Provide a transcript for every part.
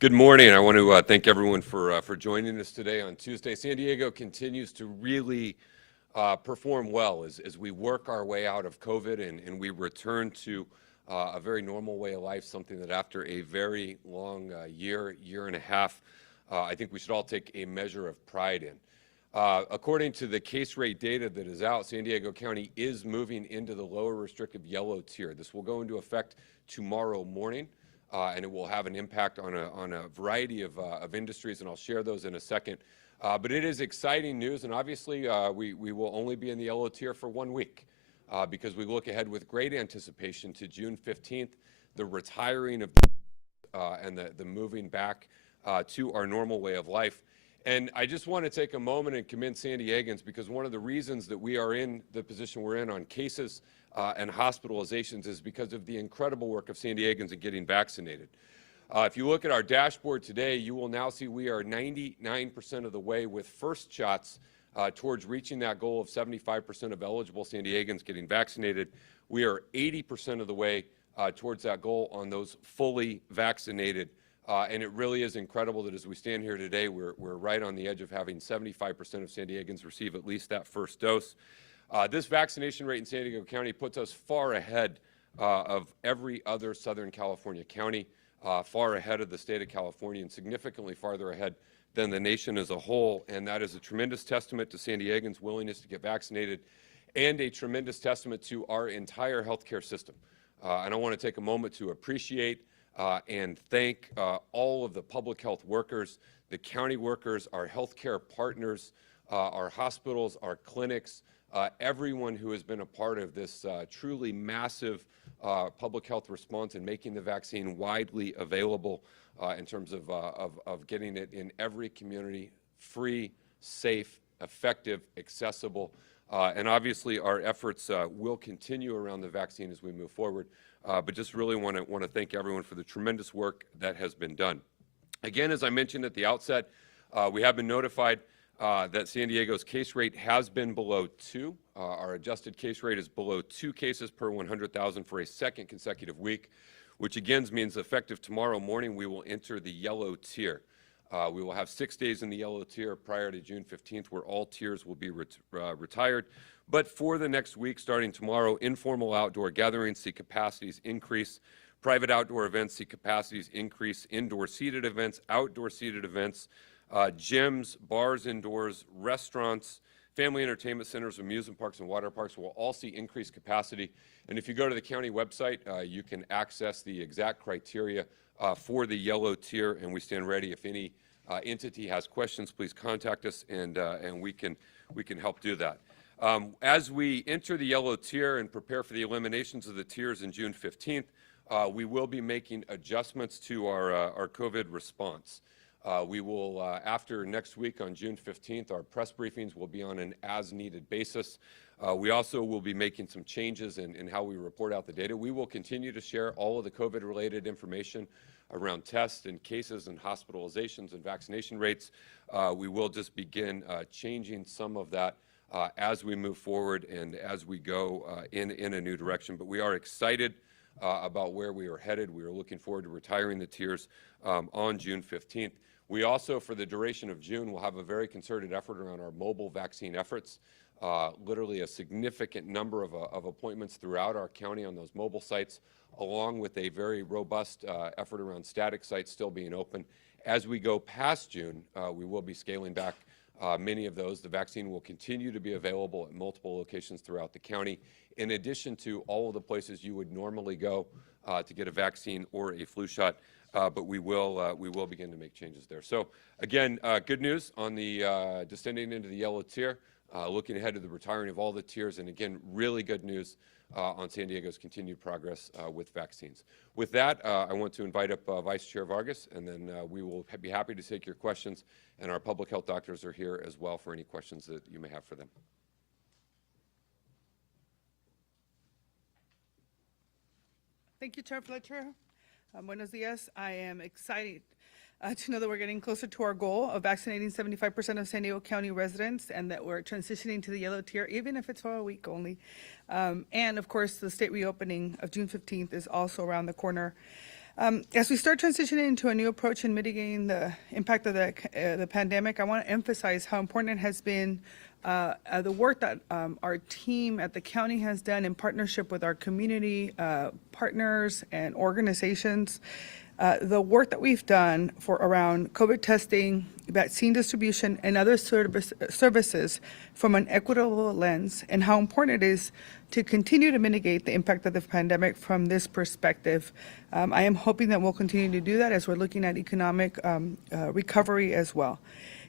Good morning. I want to thank everyone for joining us today on Tuesday. San Diego continues to really perform well as we work our way out of COVID and we return to a very normal way of life, something that after a very long year and a half, I think we should all take a measure of pride in. According to the case rate data that is out, San Diego County is moving into the lower restrictive yellow tier. This will go into effect tomorrow morning. And it will have an impact on a variety of industries, and I'll share those in a second. But it is exciting news, and obviously we will only be in the yellow tier for 1 week because we look ahead with great anticipation to June 15th, the retiring of and the moving back to our normal way of life. And I just want to take a moment and commend San Diegans, because one of the reasons that we are in the position we're in on cases and hospitalizations is because of the incredible work of San Diegans in getting vaccinated. If you look at our dashboard today, you will now see we are 99% of the way with first shots towards reaching that goal of 75% of eligible San Diegans getting vaccinated. We are 80% of the way towards that goal on those fully vaccinated. And it really is incredible that as we stand here today, we're right on the edge of having 75% of San Diegans receive at least that first dose. This vaccination rate in San Diego County puts us far ahead of every other Southern California county, far ahead of the state of California, and significantly farther ahead than the nation as a whole. And that is a tremendous testament to San Diegans' willingness to get vaccinated and a tremendous testament to our entire healthcare system. And I want to take a moment to appreciate and thank all of the public health workers, the county workers, our healthcare partners, our hospitals, our clinics, everyone who has been a part of this truly massive public health response and making the vaccine widely available in terms of getting it in every community, free, safe, effective, accessible. And obviously our efforts will continue around the vaccine as we move forward, but just really want to thank everyone for the tremendous work that has been done. Again, as I mentioned at the outset, we have been notified that San Diego's case rate has been below 2. Our adjusted case rate is below 2 cases per 100,000 for a second consecutive week, which again means effective tomorrow morning we will enter the yellow tier. We will have 6 days in the yellow tier prior to June 15th, where all tiers will be retired. But for the next week, starting tomorrow, informal outdoor gatherings see capacities increase. Private outdoor events see capacities increase. Indoor seated events, outdoor seated events, gyms, bars indoors, restaurants, family entertainment centers, amusement parks, and water parks will all see increased capacity. And if you go to the county website, you can access the exact criteria for the yellow tier, and we stand ready. If any entity has questions, please contact us, and we can help do that. As we enter the yellow tier and prepare for the eliminations of the tiers in June 15th, we will be making adjustments to our COVID response. We will, after next week on June 15th, our press briefings will be on an as-needed basis. We also will be making some changes in how we report out the data. We will continue to share all of the COVID-related information around tests and cases and hospitalizations and vaccination rates. We will just begin changing some of that as we move forward and as we go in a new direction. But we are excited about where we are headed. We are looking forward to retiring the tiers on June 15th. We also, for the duration of June, will have a very concerted effort around our mobile vaccine efforts. Literally a significant number of appointments throughout our county on those mobile sites, along with a very robust effort around static sites still being open. As we go past June, we will be scaling back many of those. The vaccine will continue to be available at multiple locations throughout the county, in addition to all of the places you would normally go to get a vaccine or a flu shot. But we will begin to make changes there. So again, good news on the descending into the yellow tier, looking ahead to the retiring of all the tiers, and again, really good news on San Diego's continued progress with vaccines. With that, I want to invite up Vice Chair Vargas, and then we will be happy to take your questions, and our public health doctors are here as well for any questions that you may have for them. Thank you, Chair Fletcher. Buenos dias. I am excited to know that we're getting closer to our goal of vaccinating 75% of San Diego County residents, and that we're transitioning to the yellow tier, even if it's for a week only. And of course, the state reopening of June 15th is also around the corner. As we start transitioning into a new approach in mitigating the impact of the pandemic, I want to emphasize how important it has been the work that our team at the county has done in partnership with our community partners and organizations. The work that we've done for around COVID testing, vaccine distribution, and other services from an equitable lens, and how important it is to continue to mitigate the impact of the pandemic from this perspective. I am hoping that we'll continue to do that as we're looking at economic recovery as well.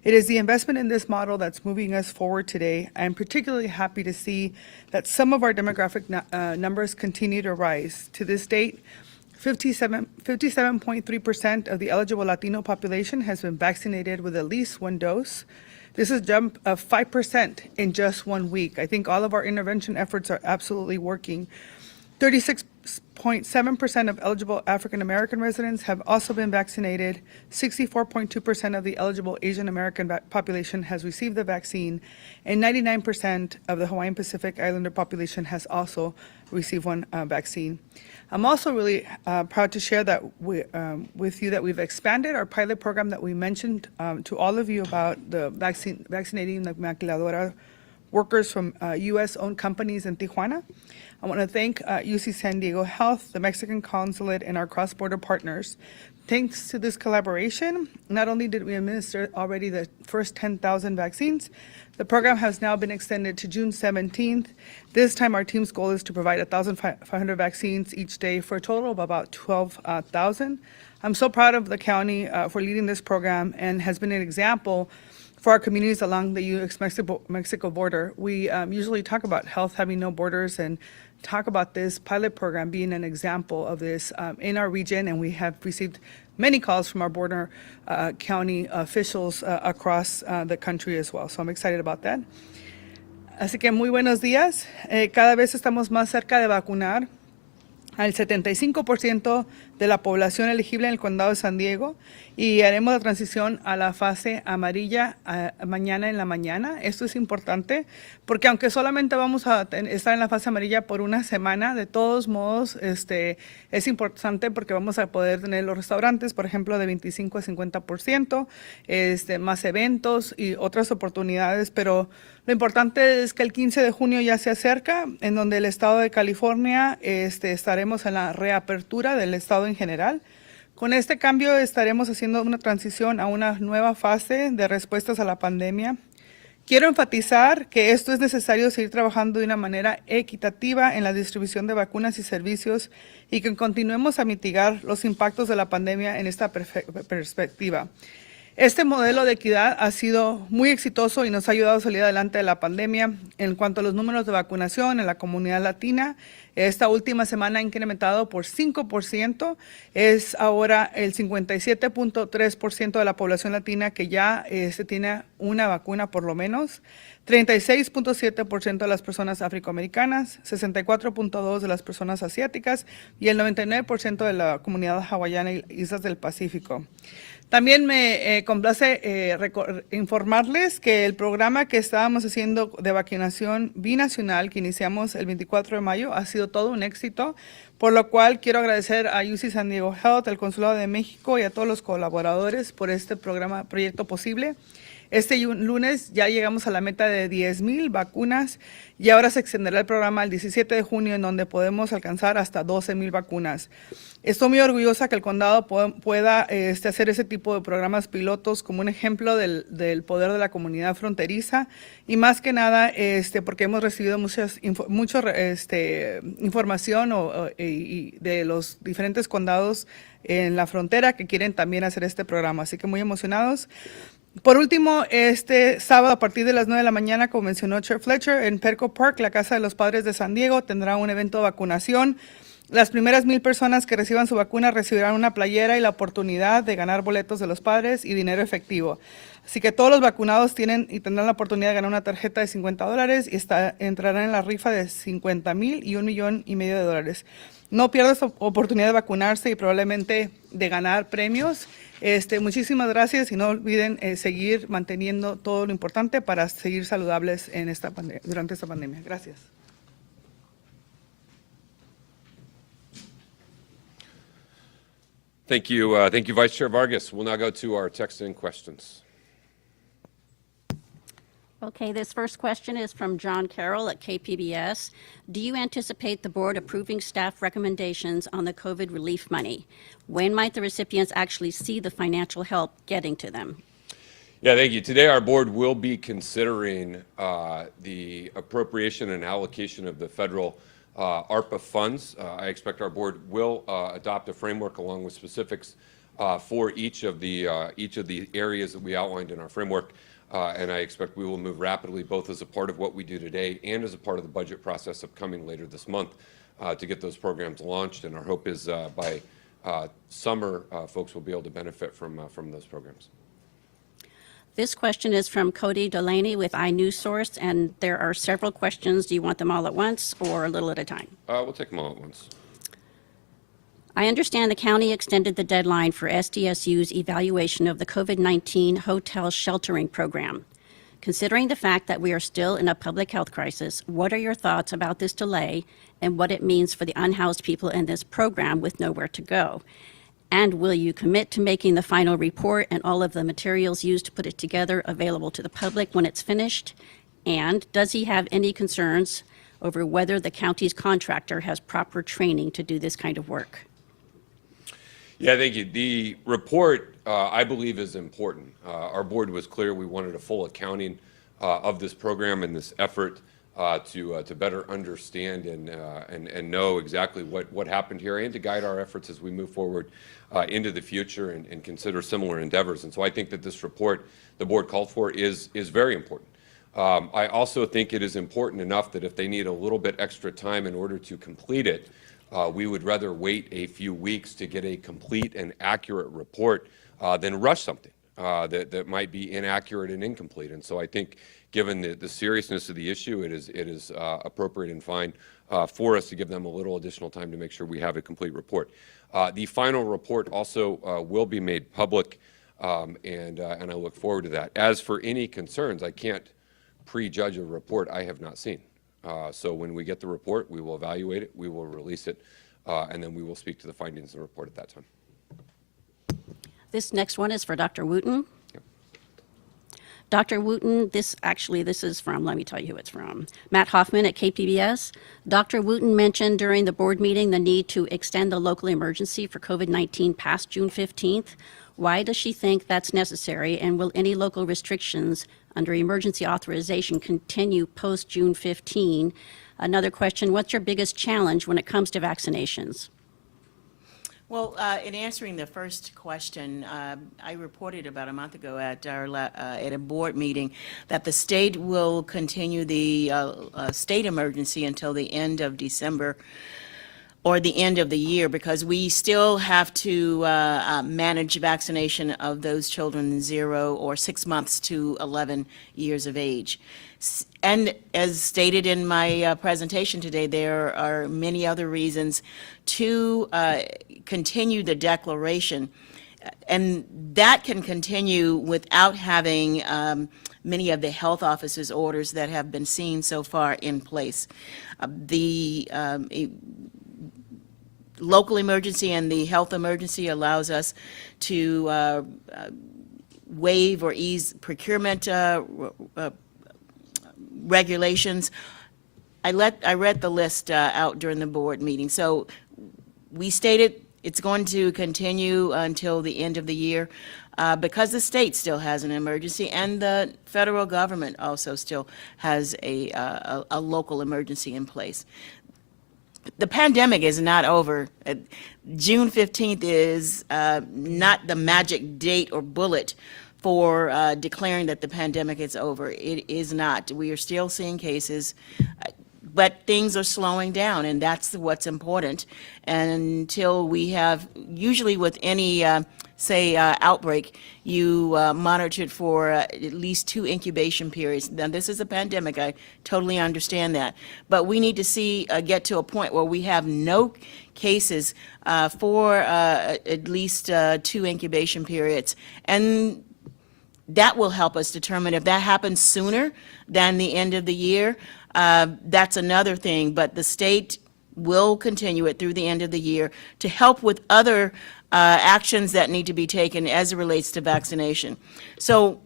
It is the investment in this model that's moving us forward today. I'm particularly happy to see that some of our demographic numbers continue to rise. To this date, 57.3% of the eligible Latino population has been vaccinated with at least one dose. This is a jump of 5% in just 1 week. I think all of our intervention efforts are absolutely working. 36.7% of eligible African American residents have also been vaccinated. 64.2% of the eligible Asian American population has received the vaccine, and 99% of the Hawaiian Pacific Islander population has also received one vaccine. I'm also really proud to share that with you that we've expanded our pilot program that we mentioned to all of you about the vaccinating the maquiladora workers from U.S.-owned companies in Tijuana. I want to thank UC San Diego Health, the Mexican Consulate, and our cross-border partners. Thanks to this collaboration, not only did we administer already the first 10,000 vaccines, the program has now been extended to June 17th. This time, our team's goal is to provide 1,500 vaccines each day for a total of about 12,000. I'm so proud of the county for leading this program and has been an example for our communities along the U.S.-Mexico border. We usually talk about health having no borders and talk about this pilot program being an example of this in our region, and we have received many calls from our border county officials across the country as well. So I'm excited about that. Así que muy buenos días. Cada vez estamos más cerca de vacunar al 75% de la población elegible en el condado de San Diego y haremos la transición a la fase amarilla mañana en la mañana. Esto es importante porque aunque solamente vamos a estar en la fase amarilla por una semana, de todos modos es importante porque vamos a poder tener los restaurantes, por ejemplo, de 25 a 50%, más eventos y otras oportunidades, pero lo importante es que el 15 de junio ya se acerca, en donde el estado de California estaremos en la reapertura del estado en general. Con este cambio estaremos haciendo una transición a una nueva fase de respuestas a la pandemia. Quiero enfatizar que esto es necesario seguir trabajando de una manera equitativa en la distribución de vacunas y servicios y que continuemos a mitigar los impactos de la pandemia en esta perspectiva. Este modelo de equidad ha sido muy exitoso y nos ha ayudado a salir adelante de la pandemia. En cuanto a los números de vacunación en la comunidad latina, esta última semana ha incrementado por 5%. Es ahora el 57.3% de la población latina que ya tiene una vacuna por lo menos. 36.7% de las personas afroamericanas, 64.2% de las personas asiáticas y el 99% de la comunidad hawaiana y islas del Pacífico. También me complace informarles que el programa que estábamos haciendo de vacunación binacional que iniciamos el 24 de mayo ha sido todo un éxito, por lo cual quiero agradecer a UC San Diego Health, al Consulado de México y a todos los colaboradores por este proyecto posible. Este lunes ya llegamos a la meta de 10,000 vacunas y ahora se extenderá el programa el 17 de junio en donde podemos alcanzar hasta 12,000 vacunas. Estoy muy orgullosa que el condado pueda hacer ese tipo de programas pilotos como un ejemplo del poder de la comunidad fronteriza y más que nada porque hemos recibido mucha información de los diferentes condados en la frontera que quieren también hacer este programa. Así que muy emocionados. Por último, este sábado a partir de las 9 de la mañana, como mencionó Chair Fletcher, en Petco Park, la Casa de los Padres de San Diego, tendrá un evento de vacunación. Las primeras 1,000 personas que reciban su vacuna recibirán una playera y la oportunidad de ganar boletos de los padres y dinero efectivo. Así que todos los vacunados tendrán la oportunidad de ganar una tarjeta de $50 y entrarán en la rifa de 50,000 y $1.5 million. No pierdan esta oportunidad de vacunarse y probablemente de ganar premios. Muchísimas gracias y no olviden seguir manteniendo todo lo importante para seguir saludables durante esta pandemia. Gracias. Thank you, Vice Chair Vargas. We'll now go to our text-in questions. Okay, this first question is from John Carroll at KPBS. Do you anticipate the board approving staff recommendations on the COVID relief money? When might the recipients actually see the financial help getting to them? Yeah, thank you. Today, our board will be considering the appropriation and allocation of the federal ARPA funds. I expect our board will adopt a framework along with specifics for each of the areas that we outlined in our framework. And I expect we will move rapidly, both as a part of what we do today and as a part of the budget process upcoming later this month to get those programs launched. And our hope is by summer, folks will be able to benefit from those programs. This question is from Cody Delaney with iNewsSource, and there are several questions. Do you want them all at once or a little at a time? We'll take them all at once. I understand the county extended the deadline for Sdsu's evaluation of the COVID-19 hotel sheltering program. Considering the fact that we are still in a public health crisis, what are your thoughts about this delay and what it means for the unhoused people in this program with nowhere to go? And will you commit to making the final report and all of the materials used to put it together available to the public when it's finished? And does he have any concerns over whether the county's contractor has proper training to do this kind of work? Yeah, thank you. The report, I believe, is important. Our board was clear we wanted a full accounting of this program and this effort to better understand and know exactly what happened here and to guide our efforts as we move forward into the future and consider similar endeavors. And so I think that this report the board called for is very important. I also think it is important enough that if they need a little bit extra time in order to complete it, we would rather wait a few weeks to get a complete and accurate report than rush something that might be inaccurate and incomplete. And so I think given the seriousness of the issue, it is appropriate and fine for us to give them a little additional time to make sure we have a complete report. The final report also will be made public, and I look forward to that. As for any concerns, I can't prejudge a report I have not seen. So when we get the report, we will evaluate it, we will release it, and then we will speak to the findings of the report at that time. This next one is for Dr. Wooten. Yep. Dr. Wooten, this is from, let me tell you who it's from, Matt Hoffman at KPBS. Dr. Wooten mentioned during the board meeting the need to extend the local emergency for COVID-19 past June 15th. Why does she think that's necessary, and will any local restrictions under emergency authorization continue post-June 15? Another question, what's your biggest challenge when it comes to vaccinations? Well, in answering the first question, I reported about a month ago at a board meeting that the state will continue the state emergency until the end of December or the end of the year, because we still have to manage vaccination of those children 0 or 6 months to 11 years of age. And as stated in my presentation today, there are many other reasons to continue the declaration, and that can continue without having many of the health officers' orders that have been seen so far in place. The local emergency and the health emergency allows us to waive or ease procurement regulations. I read the list out during the board meeting. So we stated it's going to continue until the end of the year because the state still has an emergency and the federal government also still has a local emergency in place. The pandemic is not over. June 15th is not the magic date or bullet for declaring that the pandemic is over. It is not. We are still seeing cases, but things are slowing down, and that's what's important. And until we have, usually with any, outbreak, you monitor it for at least 2 incubation periods. Now, this is a pandemic. I totally understand that. But we need to get to a point where we have no cases for at least 2 incubation periods. And that will help us determine if that happens sooner than the end of the year. That's another thing, but the state will continue it through the end of the year to help with other actions that need to be taken as it relates to vaccination. So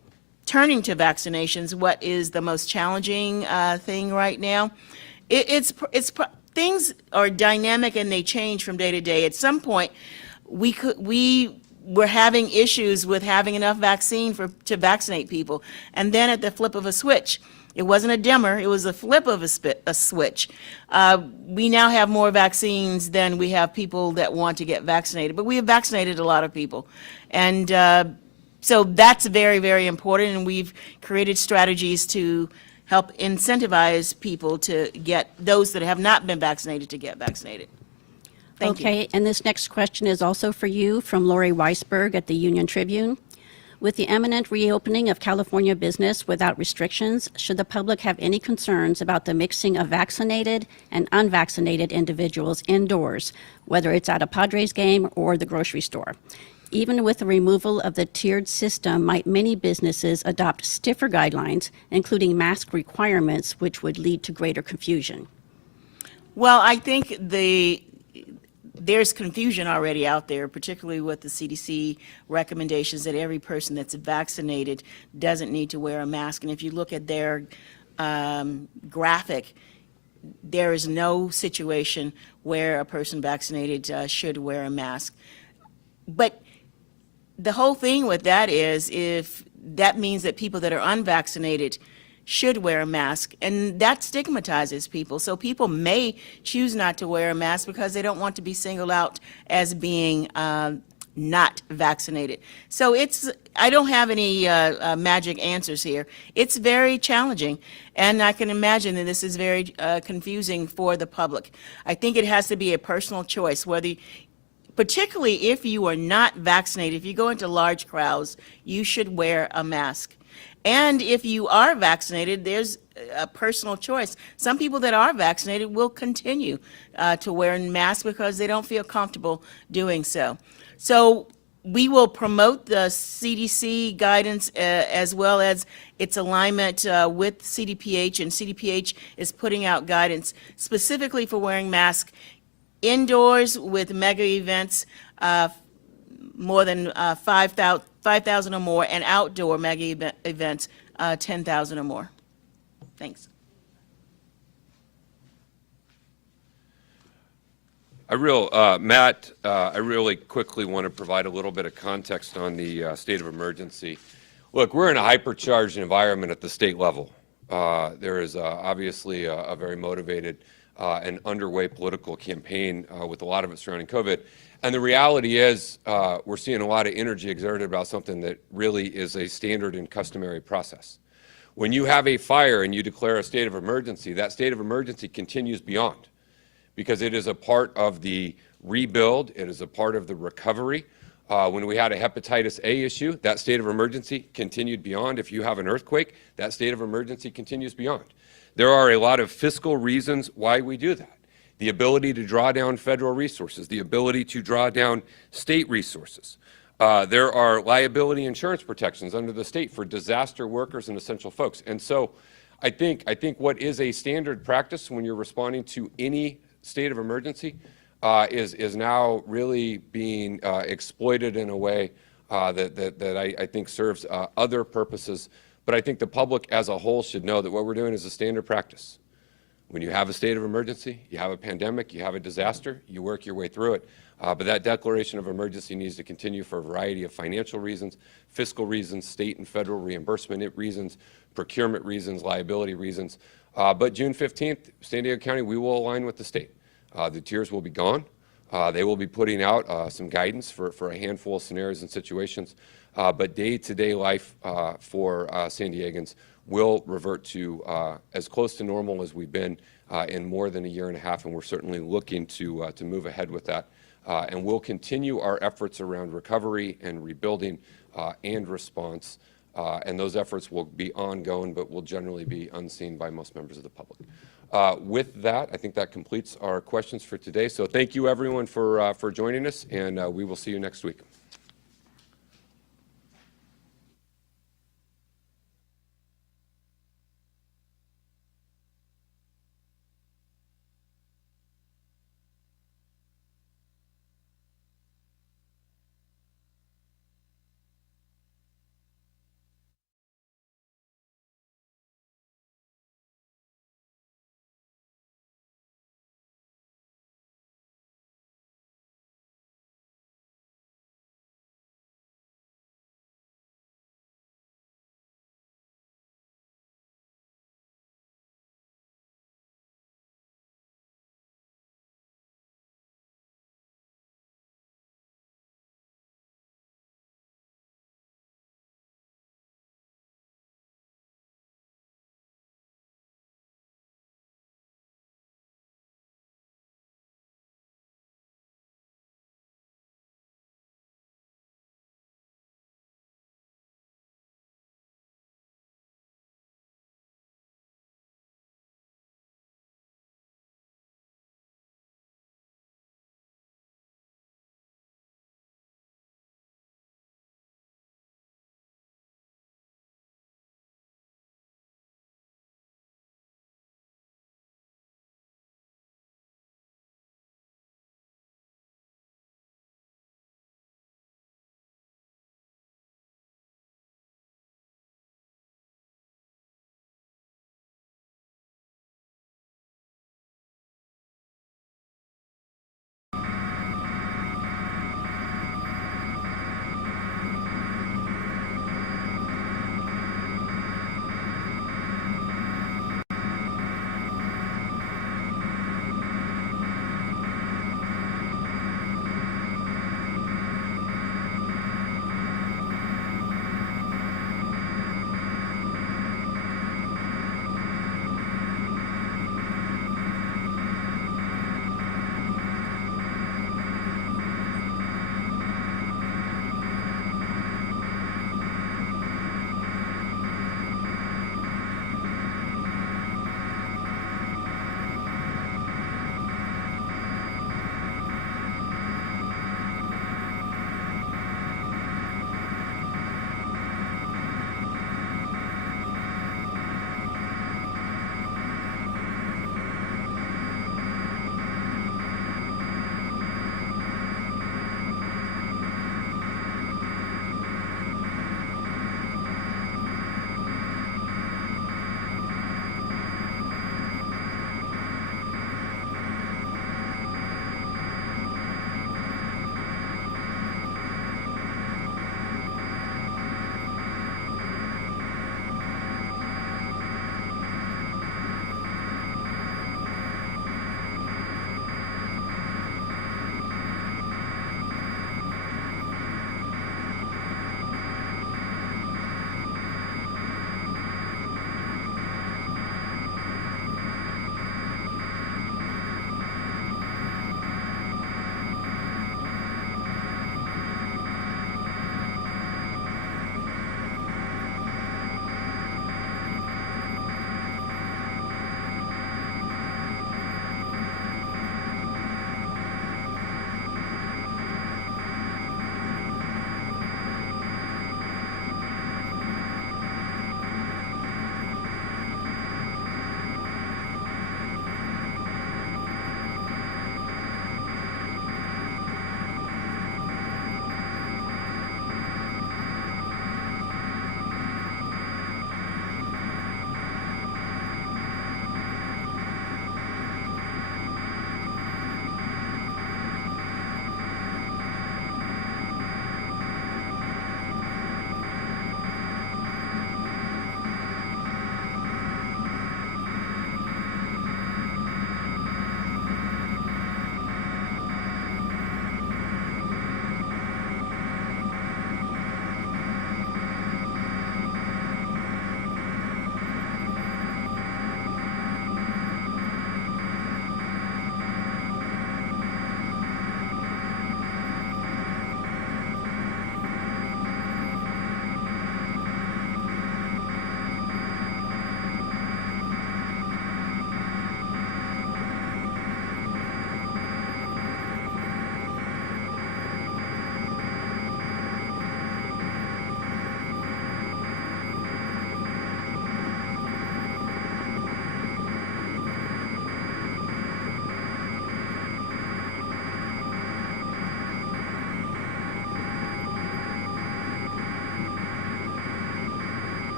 turning to vaccinations, what is the most challenging thing right now? Things are dynamic and they change from day to day. At some point, we were having issues with having enough vaccine to vaccinate people. And then at the flip of a switch, it wasn't a dimmer, it was a flip of a switch. We now have more vaccines than we have people that want to get vaccinated, but we have vaccinated a lot of people. And so that's very, very important, and we've created strategies to help incentivize people to get those that have not been vaccinated to get vaccinated. Thank you. Okay, and this next question is also for you from Lori Weisberg at the Union Tribune. With the imminent reopening of California business without restrictions, should the public have any concerns about the mixing of vaccinated and unvaccinated individuals indoors, whether it's at a Padres game or the grocery store? Even with the removal of the tiered system, might many businesses adopt stiffer guidelines, including mask requirements, which would lead to greater confusion? Well, I think there's confusion already out there, particularly with the CDC recommendations that every person that's vaccinated doesn't need to wear a mask. And if you look at their graphic, there is no situation where a person vaccinated should wear a mask. But the whole thing with that is, if that means that people that are unvaccinated should wear a mask, and that stigmatizes people. So people may choose not to wear a mask because they don't want to be singled out as being not vaccinated. So I don't have any magic answers here. It's very challenging, and I can imagine that this is very confusing for the public. I think it has to be a personal choice, particularly if you are not vaccinated. If you go into large crowds, you should wear a mask. And if you are vaccinated, there's a personal choice. Some people that are vaccinated will continue to wear masks because they don't feel comfortable doing so. So we will promote the CDC guidance as well as its alignment with CDPH, and CDPH is putting out guidance specifically for wearing masks indoors with mega events, more than 5,000 or more, and outdoor mega events, 10,000 or more. Thanks. Matt, I really quickly want to provide a little bit of context on the state of emergency. Look, we're in a hypercharged environment at the state level. There is obviously a very motivated and underway political campaign with a lot of it surrounding COVID. And the reality is we're seeing a lot of energy exerted about something that really is a standard and customary process. When you have a fire and you declare a state of emergency, that state of emergency continues beyond, because it is a part of the rebuild, it is a part of the recovery. When we had a hepatitis A issue, that state of emergency continued beyond. If you have an earthquake, that state of emergency continues beyond. There are a lot of fiscal reasons why we do that. The ability to draw down federal resources, the ability to draw down state resources. There are liability insurance protections under the state for disaster workers and essential folks. And so I think what is a standard practice when you're responding to any state of emergency is now really being exploited in a way that I think serves other purposes. But I think the public as a whole should know that what we're doing is a standard practice. When you have a state of emergency, you have a pandemic, you have a disaster, you work your way through it. But that declaration of emergency needs to continue for a variety of financial reasons, fiscal reasons, state and federal reimbursement reasons, procurement reasons, liability reasons. But June 15th, San Diego County, we will align with the state. The tiers will be gone. They will be putting out some guidance for a handful of scenarios and situations. But day-to-day life for San Diegans will revert to as close to normal as we've been in more than a year and a half, and we're certainly looking to move ahead with that. And we'll continue our efforts around recovery and rebuilding and response, and those efforts will be ongoing, but will generally be unseen by most members of the public. With that, I think that completes our questions for today. So thank you, everyone, for joining us, and we will see you next week.